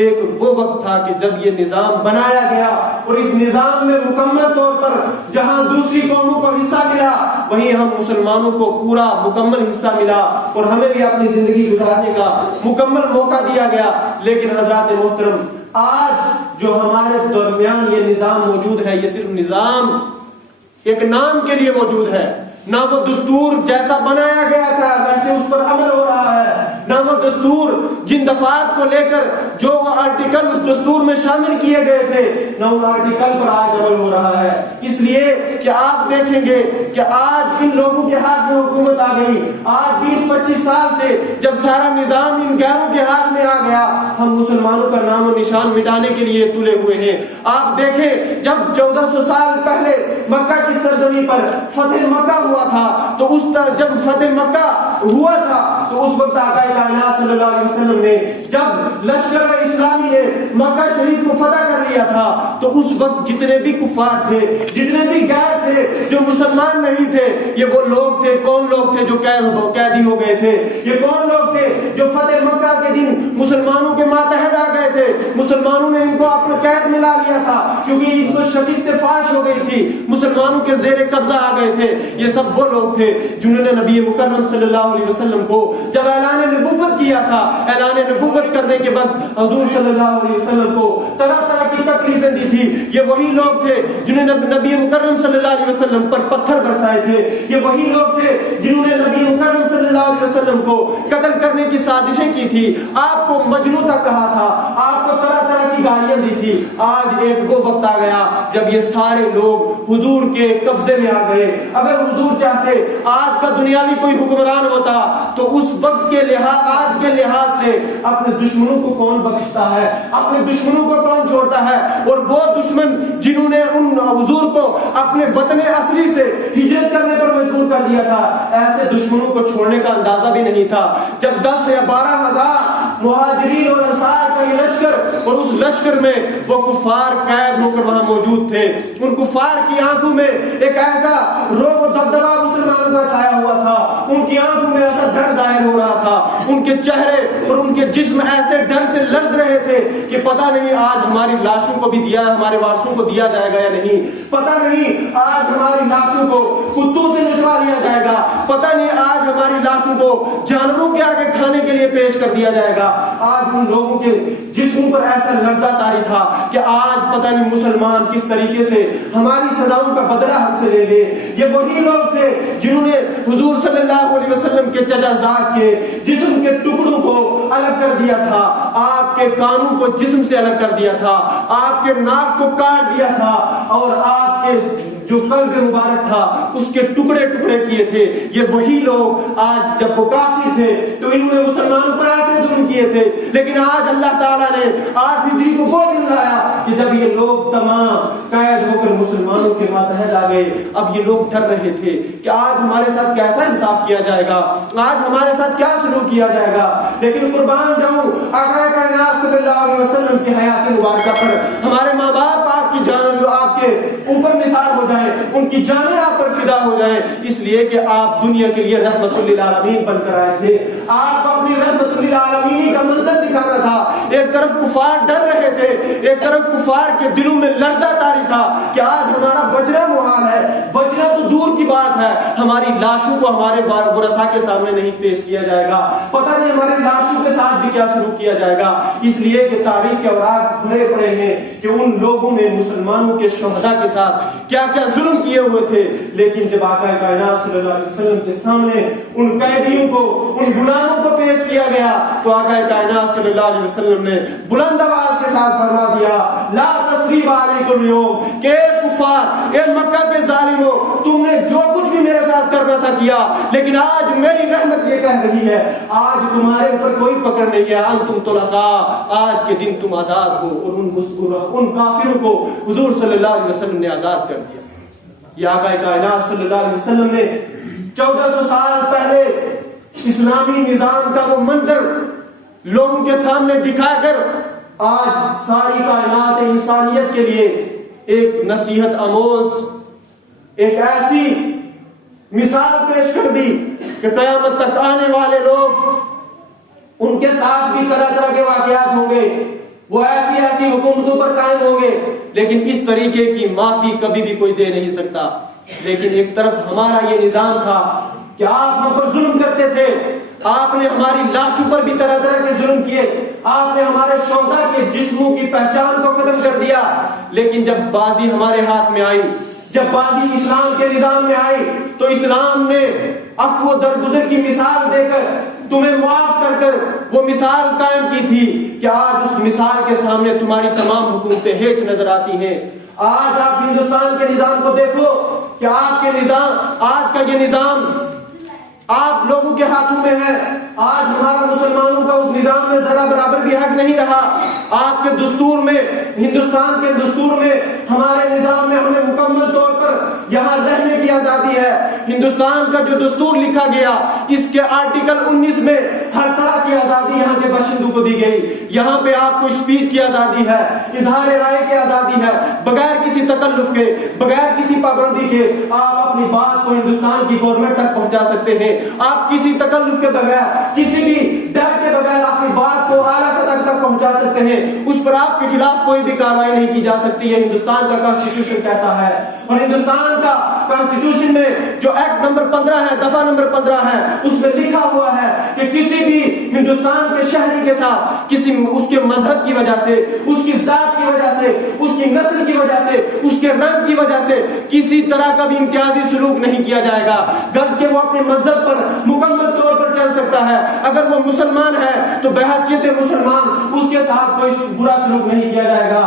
ایک وہ وقت تھا کہ جب یہ نظام بنایا گیا اور اس نظام میں مکمل طور پر جہاں دوسری قوموں کو حصہ ملا وہیں ہم مسلمانوں کو پورا مکمل حصہ ملا اور ہمیں بھی اپنی زندگی گزارنے کا مکمل موقع دیا گیا. لیکن حضرات محترم آج جو ہمارے درمیان یہ نظام موجود ہے یہ صرف نظام ایک نام کے لیے موجود ہے. نہ وہ دستور جیسا بنایا گیا تھا ویسے اس پر عمل ہو رہا ہے, نہ وہ دستور جن دفعات کو لے کر جو آرٹیکل اس دستور میں شامل کیے گئے تھے نہ ان آرٹیکل پر آج عمل ہو رہا ہے. اس لیے کہ آپ دیکھیں گے کہ آج ان لوگوں کے ہاتھ میں حکومت آ گئی. آج 20-25 سال سے جب سارا نظام ان غیروں کے ہاتھ میں آ گیا ہم مسلمانوں کا نام و نشان مٹانے کے لیے تلے ہوئے ہیں. آپ دیکھیں جب 1400 سال پہلے مکہ کی سرزمین پر فتح مکہ ہوا تھا تو اس طرح جب فتح مکہ ہوا تھا تو اس وقت آقا کائنات صلی اللہ علیہ وسلم نے جب لشکر اسلامی نے مکہ شریف کو فتح کر لیا تھا تو اس وقت جتنے بھی کفار تھے جتنے بھی غیر تھے جو مسلمان نہیں تھے یہ وہ لوگ تھے. کون لوگ تھے جو قیدی ہو گئے تھے؟ یہ کون لوگ تھے جو فتح مکہ کے دن مسلمانوں کے ماتحت آ گئے تھے؟ مسلمانوں نے ان کو اپنے قید میں لا لیا تھا کیونکہ ان کو شکست فاش ہو گئی تھی, مسلمانوں کے زیر قبضہ آ گئے تھے. یہ سب وہ لوگ تھے جنہوں نے نبی مکرم صلی اللہ علیہ وسلم کو جب اعلان نبوت کیا تھا, اعلان نبوت کرنے کے وقت حضور صلی اللہ علیہ وسلم کو طرح طرح کی تکلیفیں دی تھی. یہ وہی لوگ تھے جنہوں نے نبی مکرم صلی اللہ علیہ وسلم پر پتھر برسائے تھے. یہ وہی لوگ تھے جنہوں نے نبی مکرم صلی اللہ علیہ وسلم کو قتل کرنے کی سازشیں کی تھی, آپ کو مجنون تک کہا تھا, آپ کو طرح طرح کی گالیاں دی تھی. آج ایک وہ وقت آ گیا جب یہ سارے لوگ حضور کے قبضے میں آ گئے. اگر حضور چاہتے آج کا دنیاوی کوئی حکمران ہوتا تو اس وقت کے لحاظ آج کے لحاظ سے اپنے دشمنوں کو کون بخشتا ہے, اپنے دشمنوں کو کون چھوڑتا ہے؟ اور وہ دشمن جنہوں نے ان حضور کو اپنے وطن اصلی سے ہجرت کرنے پر مجبور کر دیا تھا, ایسے دشمنوں کو چھوڑنے کا اندازہ بھی نہیں تھا. جب 10 یا 12 ہزار مہاجرین اور انصار کا یہ لشکر اور اس لشکر میں وہ کفار قید ہو کر وہاں موجود تھے, ان کفار کی آنکھوں میں ایک ایسا روب و دبدبا مسلمانوں کا چھایا ہوا تھا, ان کی آنکھوں میں ایسا ڈر ظاہر ہو رہا تھا, ان کے چہرے اور ان کے جسم ایسے ڈر سے لرز رہے تھے کہ پتہ نہیں آج ہماری لاشوں کو بھی دیا ہمارے وارثوں کو دیا جائے گا یا نہیں, پتہ نہیں آج ہماری لاشوں کو کتوں سے نچوا لیا جائے گا, پتہ نہیں آج ہماری لاشوں کو جانوروں کے آگے کھانے کے لیے پیش کر دیا جائے گا. آج ان لوگوں کے جسموں پر ایسا لرزہ طاری تھا کہ آج پتہ نہیں مسلمان کس طریقے سے ہماری سزاؤں کا بدلہ ہم سے لے لے. یہ وہی لوگ تھے جنہوں نے حضور صلی اللہ علیہ وسلم کے چچا زاد کے جسم کے ٹکڑوں کو الگ کر دیا تھا, آپ کے کانوں کو جسم سے الگ کر دیا تھا, آپ کے ناک کو کاٹ دیا تھا اور آپ کے جو قلب مبارک تھا اس کے ٹکڑے ٹکڑے کیے تھے. یہ وہی لوگ آج جب وہ کافر تھے تو انہوں نے مسلمانوں پر ایسے ظلم کیے تھے, لیکن آج اللہ تعالیٰ نے 8 ہجری کو وہ دن لایا کہ جب یہ لوگ تمام قید ہو کر مسلمانوں کے ماتحت آ گئے. اب یہ لوگ ڈر رہے تھے کہ آج ہمارے ساتھ کیسا انصاف کیا جائے گا, آج ہمارے ساتھ کیا سلوک کیا جائے گا. لیکن قربان جاؤں آقا کائنات صلی اللہ علیہ وسلم کی حیات مبارکہ پر ہمارے ماں باپ آپ کی جان جو آپ کے اوپر نثار ہو جائیں, ان کی جانیں آپ پر فدا ہو جائیں, اس لیے کہ آپ دنیا کے لیے رحمت للعالمین بن کر آئے تھے. آپ اپنی رحمت للعالمین کا منظر دکھانا تھا. ایک طرف کفار ڈر رہے تھے, ایک طرف کفار کے دلوں میں لرزہ طاری تھا کہ آج ہمارا بچنا محال ہے, بچنا تو دور کی بات ہے, ہماری لاشوں کو ہمارے ورثاء کے سامنے نہیں پیش کیا جائے گا, پتہ نہیں ہماری لاشوں کے ساتھ بھی کیا سلوک کیا جائے گا. اس لیے کہ تاریخ کے اوراق بھرے پڑے ہیں کہ ان لوگوں نے مسلمانوں کے شہداء کے ساتھ کیا کیا ظلم کیے ہوئے تھے. لیکن جب آقا کائنات صلی اللہ علیہ وسلم کے سامنے ان قیدیوں کو ان غلاموں کو پیش کیا گیا تو آقا کائنات صلی اللہ علیہ وسلم نے بلند آواز کے ساتھ فرما دیا لا تثریب علیکم اليوم, کہ کفار اے مکہ کے ظالموں تم نے جو کچھ بھی میرے ساتھ کرنا تھا کیا, لیکن آج میری رحمت یہ کہہ رہی ہے آج تمہارے اوپر کوئی پکڑ نہیں ہے, انتم طلقاء, آج کے دن تم آزاد ہو. اور ان کافروں کو حضور صلی اللہ علیہ وسلم نے آزاد کر دیا. یہ آقا کائنات صلی اللہ علیہ وسلم نے 1400 سال پہلے اسلامی نظام کا وہ منظر لوگوں کے سامنے دکھا کر آج ساری کائنات انسانیت کے لیے ایک نصیحت آموز ایک ایسی مثال پیش کر دی کہ قیامت تک آنے والے لوگ ان کے ساتھ بھی طرح طرح کے واقعات ہوں گے. وہ ایسی ایسی حکومتوں پر قائم ہوں گے، لیکن اس طریقے کی معافی کبھی بھی کوئی دے نہیں سکتا۔ لیکن ایک طرف ہمارا یہ نظام تھا کہ آپ ہم پر ظلم کرتے تھے، آپ نے ہماری لاشوں پر بھی طرح طرح کے ظلم کیے، آپ نے ہمارے شہداء کے جسموں کی پہچان کو ختم کر دیا، لیکن جب بازی ہمارے ہاتھ میں آئی، جب بازی اسلام کے نظام میں آئی، تو اسلام نے عفو و درگزر کی مثال دے کر تمہیں معاف کر کر وہ مثال قائم کی تھی کہ آج اس مثال کے سامنے تمہاری تمام حکومتیں ہیچ نظر آتی ہیں۔ آج آپ ہندوستان کے نظام کو دیکھو کہ آپ کے نظام، آج کا یہ نظام آپ لوگوں کے ہاتھوں میں ہے۔ آج ہمارا مسلمانوں کا اس نظام میں ذرا برابر بھی حق نہیں رہا۔ آپ کے دستور میں، ہندوستان کے دستور میں، ہمارے نظام میں ہمیں مکمل طور پر یہاں رہنے کی آزادی ہے۔ ہندوستان کا جو دستور لکھا گیا، اس کے آرٹیکل 19 میں ہر طرح کی آزادی یہاں کے باشندوں کو دی گئی۔ یہاں پہ آپ کو اسپیچ کی آزادی ہے، اظہار رائے کی آزادی ہے، بغیر کسی تکلف کے، بغیر کسی پابندی کے آپ اپنی بات کو ہندوستان کی گورنمنٹ تک پہنچا سکتے ہیں۔ آپ کسی تکلف کے بغیر، کسی بھی ڈر کے بغیر اپنی بات کو اعلیٰ سطح تک پہنچا سکتے ہیں۔ اس پر آپ کے خلاف کوئی بھی کارروائی نہیں کی جا سکتی۔ یہ ہندوستان کا کانسٹیٹیوشن کہتا ہے، اور ہندوستان کا کانسٹیٹیوشن میں جو ایکٹ نمبر 15 ہے، دفعہ نمبر 15 ہے، اس میں لکھا ہوا ہے کہ کسی بھی ہندوستان کے شہری کے ساتھ کسی اس کے مذہب کی وجہ سے، اس کی ذات کی وجہ سے، اس کی نسل کی وجہ سے، اس کے رنگ کی وجہ سے کسی طرح کا بھی امتیازی سلوک نہیں کیا جائے گا۔ غرض کہ وہ اپنے مذہب پر مکمل طور پر چل سکتا ہے، اگر وہ مسلمان ہے تو بحیثیت مسلمان اس کے ساتھ کوئی برا سلوک نہیں کیا جائے گا۔